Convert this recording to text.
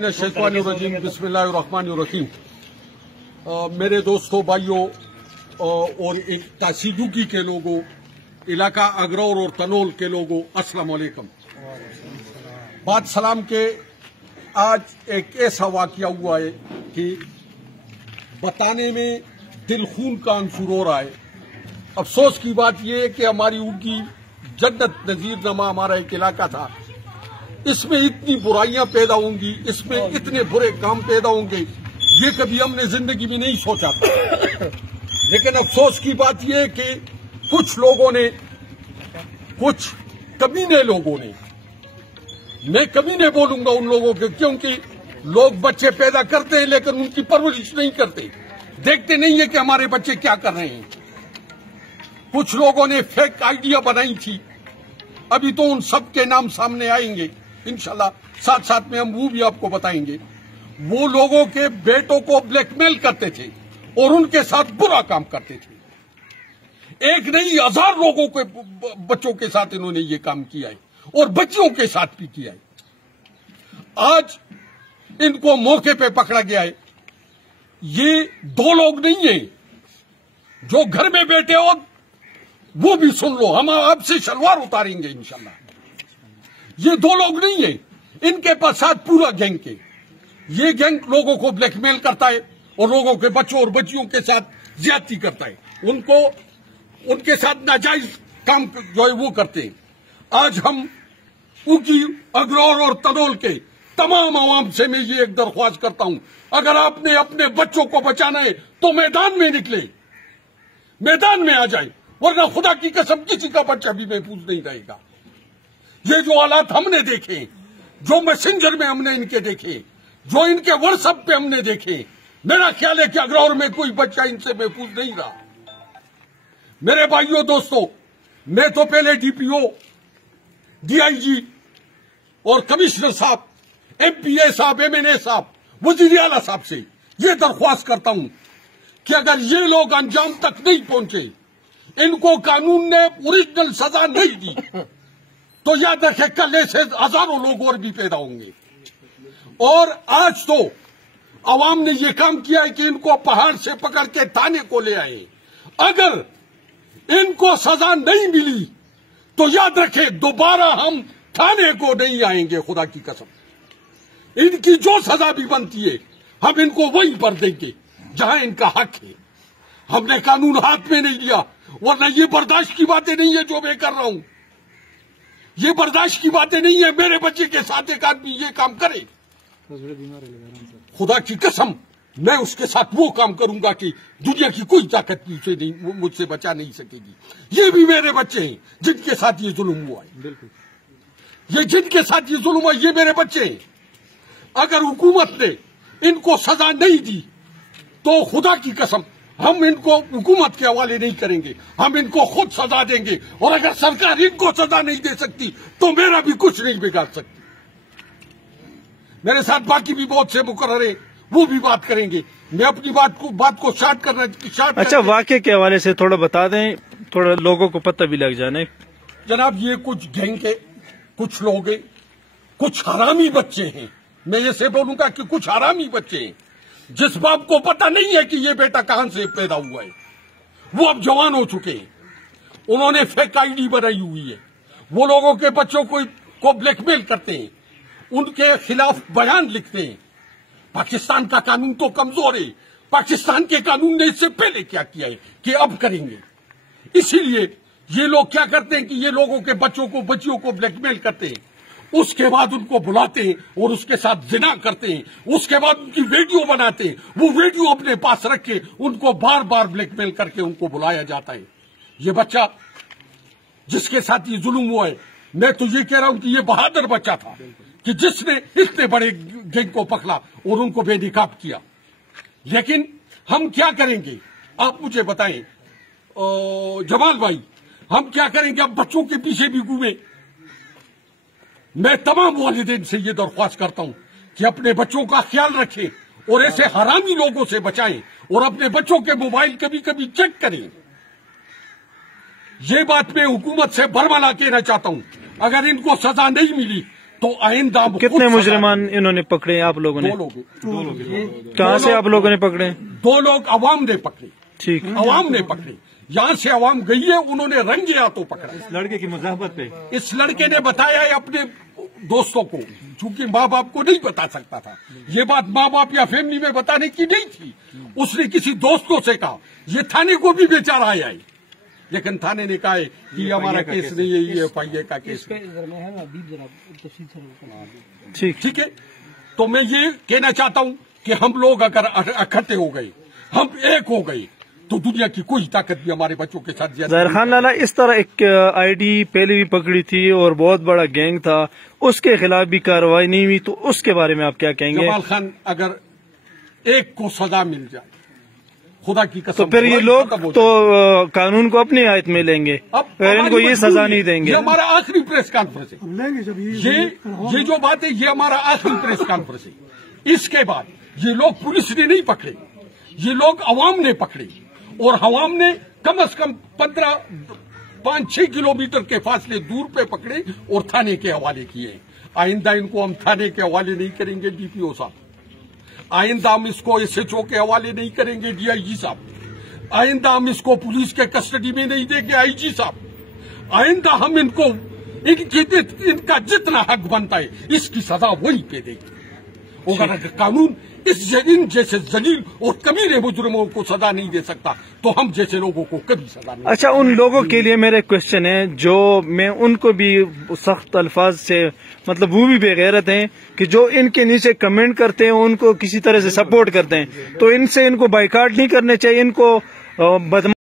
शैतानिर्रजीम बिस्मिल्लाहिर्रहमानिर्रहीम। मेरे दोस्तों, भाइयों और एक तासीदुकी के लोगों, इलाका अगरौर और तनोल के लोगों, अस्सलाम वालेकुम। बात सलाम के आज एक ऐसा वाकया हुआ है कि बताने में दिल खून का आंसू रो रहा है। अफसोस की बात यह है कि हमारी उनकी जन्नत नजीर नमा हमारा एक इलाका था, इसमें इतनी बुराइयां पैदा होंगी, इसमें इतने बुरे काम पैदा होंगे, ये कभी हमने जिंदगी में नहीं सोचा था। लेकिन अफसोस की बात यह है कि कुछ लोगों ने, कुछ कमीने लोगों ने, मैं कमीने बोलूंगा उन लोगों के, क्योंकि लोग बच्चे पैदा करते हैं लेकिन उनकी परवरिश नहीं करते, देखते नहीं है कि हमारे बच्चे क्या कर रहे हैं। कुछ लोगों ने फेक आइडिया बनाई थी, अभी तो उन सब के नाम सामने आएंगे इंशाल्लाह, साथ साथ में हम वो भी आपको बताएंगे। वो लोगों के बेटों को ब्लैकमेल करते थे और उनके साथ बुरा काम करते थे। एक नहीं, 1000 लोगों के बच्चों के साथ इन्होंने ये काम किया है और बच्चियों के साथ भी किया है। आज इनको मौके पे पकड़ा गया है। ये दो लोग नहीं है जो घर में बैठे हो, वो भी सुन लो, हम आपसे शलवार उतारेंगे इंशाल्लाह। ये दो लोग नहीं है, इनके पास पूरा गैंग के, ये गैंग लोगों को ब्लैकमेल करता है और लोगों के बच्चों और बच्चियों के साथ ज्यादती करता है, उनको उनके साथ नाजायज काम जो है वो करते हैं। आज हम उनकी अगरौर और तनोल के तमाम आवाम से मैं ये एक दरख्वास्त करता हूं, अगर आपने अपने बच्चों को बचाना है तो मैदान में निकले, मैदान में आ जाए, वरना खुदा की कसम किसी का बच्चा भी महफूज नहीं रहेगा। ये जो हालात हमने देखे, जो मैसेंजर में हमने इनके देखे, जो इनके व्हाट्सएप पे हमने देखे, मेरा ख्याल है कि अगरौर में कोई बच्चा इनसे महफूज नहीं रहा। मेरे भाइयों दोस्तों, मैं तो पहले डीपीओ, डीआईजी और कमिश्नर साहब, एमपीए साहब, एमएनए साहब, वजीर आला साहब से ये दरख्वास्त करता हूं कि अगर ये लोग अंजाम तक नहीं पहुंचे, इनको कानून ने ओरिजिनल सजा नहीं दी, तो याद रखें कल ऐसे हजारों लोग और भी पैदा होंगे। और आज तो अवाम ने यह काम किया है कि इनको पहाड़ से पकड़ के थाने को ले आए। अगर इनको सजा नहीं मिली तो याद रखें दोबारा हम थाने को नहीं आएंगे, खुदा की कसम। इनकी जो सजा भी बनती है हम इनको वहीं पर देंगे जहां इनका हक है। हमने कानून हाथ में नहीं लिया, वरना ये बर्दाश्त की बातें नहीं है जो मैं कर रहा हूं, ये बर्दाश्त की बातें नहीं है। मेरे बच्चे के साथ एक आदमी ये काम करे, खुदा की कसम मैं उसके साथ वो काम करूंगा कि दुनिया की कोई ताकत भी मुझसे बचा नहीं सकेगी। ये भी मेरे बच्चे हैं जिनके साथ ये जुल्म हुआ है, ये जिनके साथ ये जुल्म हुआ, ये मेरे बच्चे हैं। अगर हुकूमत ने इनको सजा नहीं दी तो खुदा की कसम हम इनको हुकूमत के हवाले नहीं करेंगे, हम इनको खुद सजा देंगे। और अगर सरकार इनको सजा नहीं दे सकती तो मेरा भी कुछ नहीं बिगाड़ सकती। मेरे साथ बाकी भी बहुत से मुकर्रर हैं, वो भी बात करेंगे। मैं अपनी बात को शार्ट करना। अच्छा, वाकये के हवाले से थोड़ा बता दें, थोड़ा लोगों को पता भी लग जाने। जनाब, ये कुछ गैंग के कुछ लोग हैं, कुछ हरामी बच्चे हैं। मैं ऐसे बोलूंगा कि कुछ हरामी बच्चे हैं, जिस बाप को पता नहीं है कि ये बेटा कहां से पैदा हुआ है, वो अब जवान हो चुके हैं, उन्होंने फेक आईडी बनाई हुई है, वो लोगों के बच्चों को ब्लैकमेल करते हैं, उनके खिलाफ बयान लिखते हैं। पाकिस्तान का कानून तो कमजोर है, पाकिस्तान के कानून ने इससे पहले क्या किया है कि अब करेंगे। इसीलिए ये लोग क्या करते हैं कि ये लोगों के बच्चों को, बच्चियों को ब्लैकमेल करते हैं, उसके बाद उनको बुलाते हैं और उसके साथ जिना करते हैं, उसके बाद उनकी वीडियो बनाते हैं, वो वीडियो अपने पास रख के उनको बार बार ब्लैकमेल करके उनको बुलाया जाता है। ये बच्चा जिसके साथ ये जुल्म हुआ है, मैं तो ये कह रहा हूं कि ये बहादुर बच्चा था कि जिसने इतने बड़े गैंग को पकड़ा और उनको बेनकाब किया। लेकिन हम क्या करेंगे, आप मुझे बताएं जमाल भाई, हम क्या करेंगे? अब बच्चों के पीछे भी घूमे। मैं तमाम वालिदैन से ये दरख्वास्त करता हूं कि अपने बच्चों का ख्याल रखें और ऐसे हरामी लोगों से बचाएं और अपने बच्चों के मोबाइल कभी कभी चेक करें। ये बात मैं हुकूमत से बरमला कहना चाहता हूं, अगर इनको सजा नहीं मिली तो आइंदा कितने मुजरिमान इन्होंने पकड़े आप लोगों ने? 2 लोग। कहाँ से आप लोगों ने पकड़े? 2 लोग अवाम ने पकड़े। ठीक, अवाम ने पकड़े, यहाँ से अवाम गई है, उन्होंने रंगे हाथों पकड़ा। इस लड़के की मुज़ाहबत पे इस लड़के ने बताया है अपने दोस्तों को, चूंकि माँ बाप को नहीं बता सकता था, ये बात माँ बाप या फैमिली में बताने की नहीं थी। उसने किसी दोस्तों से कहा, ये थाने को भी बेचारा आया है, लेकिन थाने ने कहा है कि ये हमारा केस नहीं है, ये FIA का केस है। ठीक है, तो मैं ये कहना चाहता हूँ कि हम लोग अगर इकट्ठे हो गए, हम एक हो गए, तो दुनिया की कोई ताकत भी हमारे बच्चों के साथ ज़ाहिर खान लाला, इस तरह एक ID पहले भी पकड़ी थी और बहुत बड़ा गैंग था, उसके खिलाफ भी कार्रवाई नहीं हुई, तो उसके बारे में आप क्या कहेंगे? जमाल खान, अगर एक को सजा मिल जाए, खुदा की कसम, तो फिर ये लोग तो कानून को अपनी आयत में लेंगे, फिर इनको ये सजा नहीं देंगे। ये हमारा आखिरी प्रेस कॉन्फ्रेंस है, ये जो बात है, ये हमारा आखिरी प्रेस कॉन्फ्रेंस है। इसके बाद ये लोग पुलिस ने नहीं पकड़े, ये लोग अवाम ने पकड़े, और अवाम ने कम से कम 5-6 किलोमीटर के फासले दूर पे पकड़े और थाने के हवाले किए। आइंदा इनको हम थाने के हवाले नहीं करेंगे DPO साहब, आइंदा हम इसको SHO के हवाले नहीं करेंगे DIG साहब, आइंदा हम इसको पुलिस के कस्टडी में नहीं देंगे IG साहब, आइंदा हम इनको इनका जितना हक बनता है इसकी सजा वहीं पे देंगे। और अगर कानून इन जैसे जलील और कमीने मुजरिमों को सजा नहीं दे सकता, तो हम जैसे लोगों को कभी सजा नहीं। अच्छा, उन लोगों के लिए मेरा क्वेश्चन है, जो मैं उनको भी सख्त अल्फाज से, मतलब वो भी बेगैरत हैं कि जो इनके नीचे कमेंट करते हैं, उनको किसी तरह से सपोर्ट करते हैं, तो इनको बाइकाट नहीं करने चाहिए, इनको बदमाश